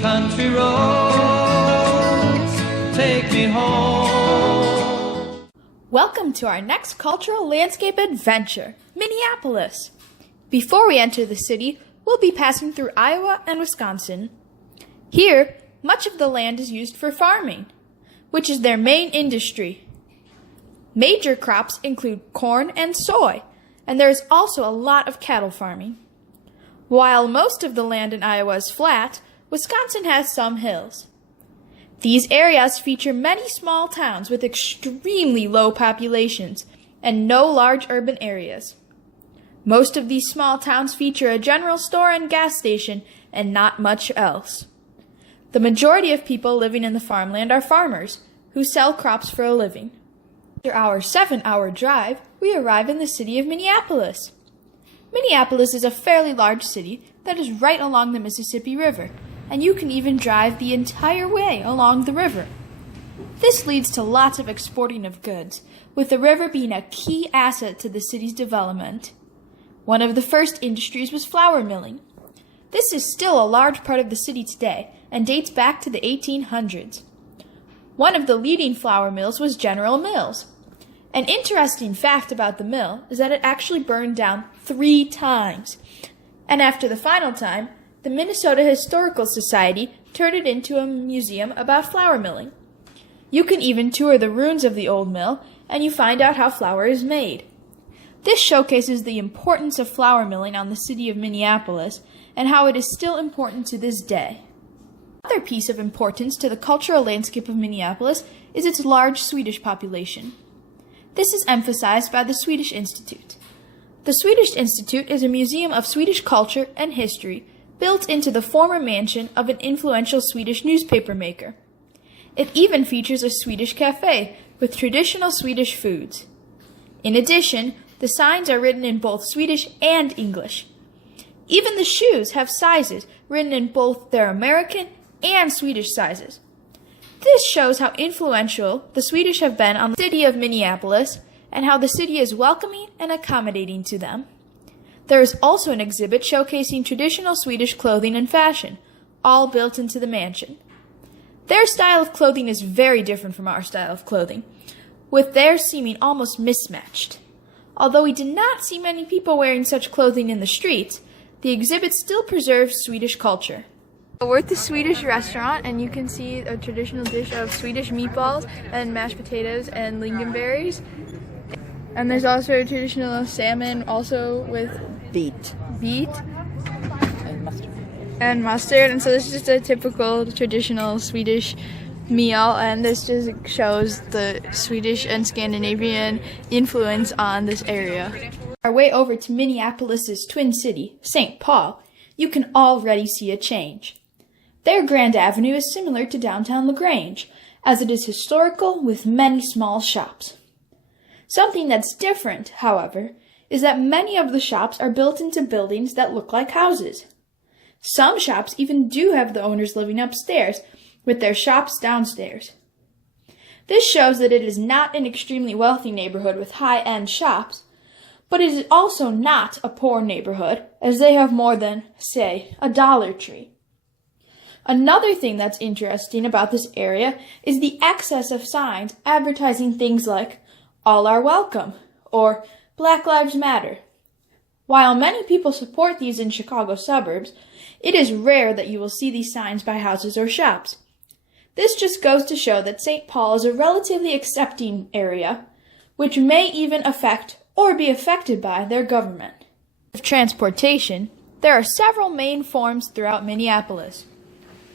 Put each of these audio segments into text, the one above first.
Country roads, take me home. Welcome to our next cultural landscape adventure, Minneapolis. Before we enter the city, we'll be passing through Iowa and Wisconsin. Here, much of the land is used for farming, which is their main industry. Major crops include corn and soy, and there is also a lot of cattle farming. While most of the land in Iowa is flat, Wisconsin has some hills. These areas feature many small towns with extremely low populations and no large urban areas. Most of these small towns feature a general store and gas station and not much else. The majority of people living in the farmland are farmers who sell crops for a living. After our 7-hour drive, we arrive in the city of Minneapolis. Minneapolis is a fairly large city that is right along the Mississippi River, and you can even drive the entire way along the river. This leads to lots of exporting of goods, with the river being a key asset to the city's development. One of the first industries was flour milling. This is still a large part of the city today and dates back to the 1800s. One of the leading flour mills was General Mills. An interesting fact about the mill is that it actually burned down 3 times. And after the final time, the Minnesota Historical Society turned it into a museum about flour milling. You can even tour the ruins of the old mill, and you find out how flour is made. This showcases the importance of flour milling on the city of Minneapolis and how it is still important to this day. Another piece of importance to the cultural landscape of Minneapolis is its large Swedish population. This is emphasized by the Swedish Institute. The Swedish Institute is a museum of Swedish culture and history built into the former mansion of an influential Swedish newspaper maker. It even features a Swedish cafe with traditional Swedish foods. In addition, the signs are written in both Swedish and English. Even the shoes have sizes written in both their American and Swedish sizes. This shows how influential the Swedish have been on the city of Minneapolis and how the city is welcoming and accommodating to them. There is also an exhibit showcasing traditional Swedish clothing and fashion, all built into the mansion. Their style of clothing is very different from our style of clothing, with theirs seeming almost mismatched. Although we did not see many people wearing such clothing in the streets, the exhibit still preserves Swedish culture. We're at the Swedish restaurant, and you can see a traditional dish of Swedish meatballs and mashed potatoes and lingonberries. And there's also a traditional salmon, also with beet and mustard. And so this is just a typical traditional Swedish meal, and this just shows the Swedish and Scandinavian influence on this area. Our way over to Minneapolis's twin city, St. Paul, you can already see a change. Their Grand Avenue is similar to downtown LaGrange, as it is historical with many small shops. Something that's different, however, is that many of the shops are built into buildings that look like houses. Some shops even do have the owners living upstairs, with their shops downstairs. This shows that it is not an extremely wealthy neighborhood with high-end shops, but it is also not a poor neighborhood, as they have more than, say, a Dollar Tree. Another thing that's interesting about this area is the excess of signs advertising things like "All are welcome" or "Black Lives Matter." While many people support these in Chicago suburbs, it is rare that you will see these signs by houses or shops. This just goes to show that St. Paul is a relatively accepting area, which may even affect or be affected by their government. Of transportation, there are several main forms throughout Minneapolis.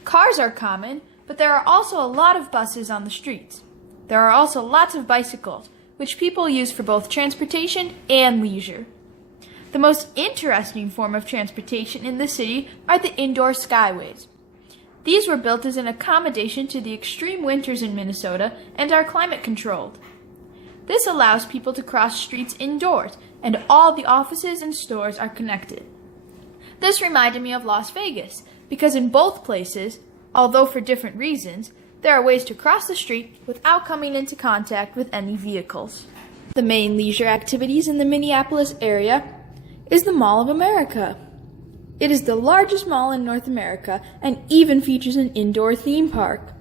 Cars are common, but there are also a lot of buses on the streets. There are also lots of bicycles, which people use for both transportation and leisure. The most interesting form of transportation in the city are the indoor skyways. These were built as an accommodation to the extreme winters in Minnesota and are climate controlled. This allows people to cross streets indoors, and all the offices and stores are connected. This reminded me of Las Vegas, because in both places, although for different reasons, there are ways to cross the street without coming into contact with any vehicles. The main leisure activities in the Minneapolis area is the Mall of America. It is the largest mall in North America and even features an indoor theme park.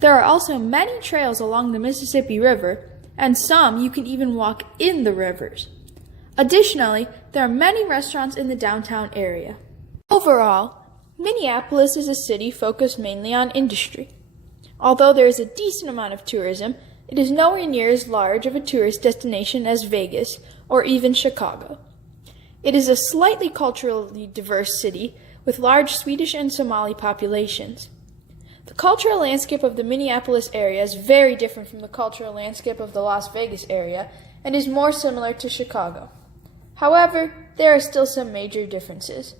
There are also many trails along the Mississippi River, and some you can even walk in the rivers. Additionally, there are many restaurants in the downtown area. Overall, Minneapolis is a city focused mainly on industry. Although there is a decent amount of tourism, it is nowhere near as large of a tourist destination as Vegas or even Chicago. It is a slightly culturally diverse city with large Swedish and Somali populations. The cultural landscape of the Minneapolis area is very different from the cultural landscape of the Las Vegas area and is more similar to Chicago. However, there are still some major differences.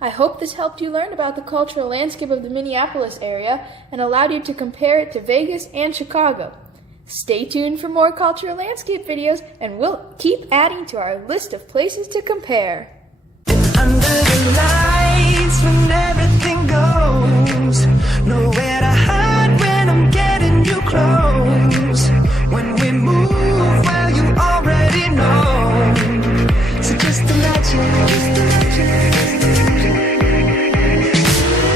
I hope this helped you learn about the cultural landscape of the Minneapolis area and allowed you to compare it to Vegas and Chicago. Stay tuned for more cultural landscape videos, and we'll keep adding to our list of places to compare. Under the lights when everything goes, nowhere to hide when I'm getting you close. When we move, well, you already know. So just imagine.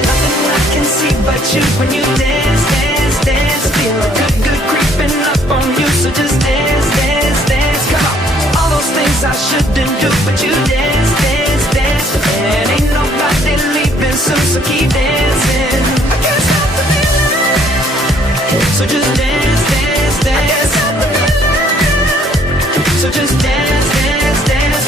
Nothing I can see but you when you dance, dance, dance. Feel good, good creeping up on you. So just dance, dance, dance. Come on. All those things I shouldn't do, but you dance, dance, dance. And ain't nobody leaving soon, so keep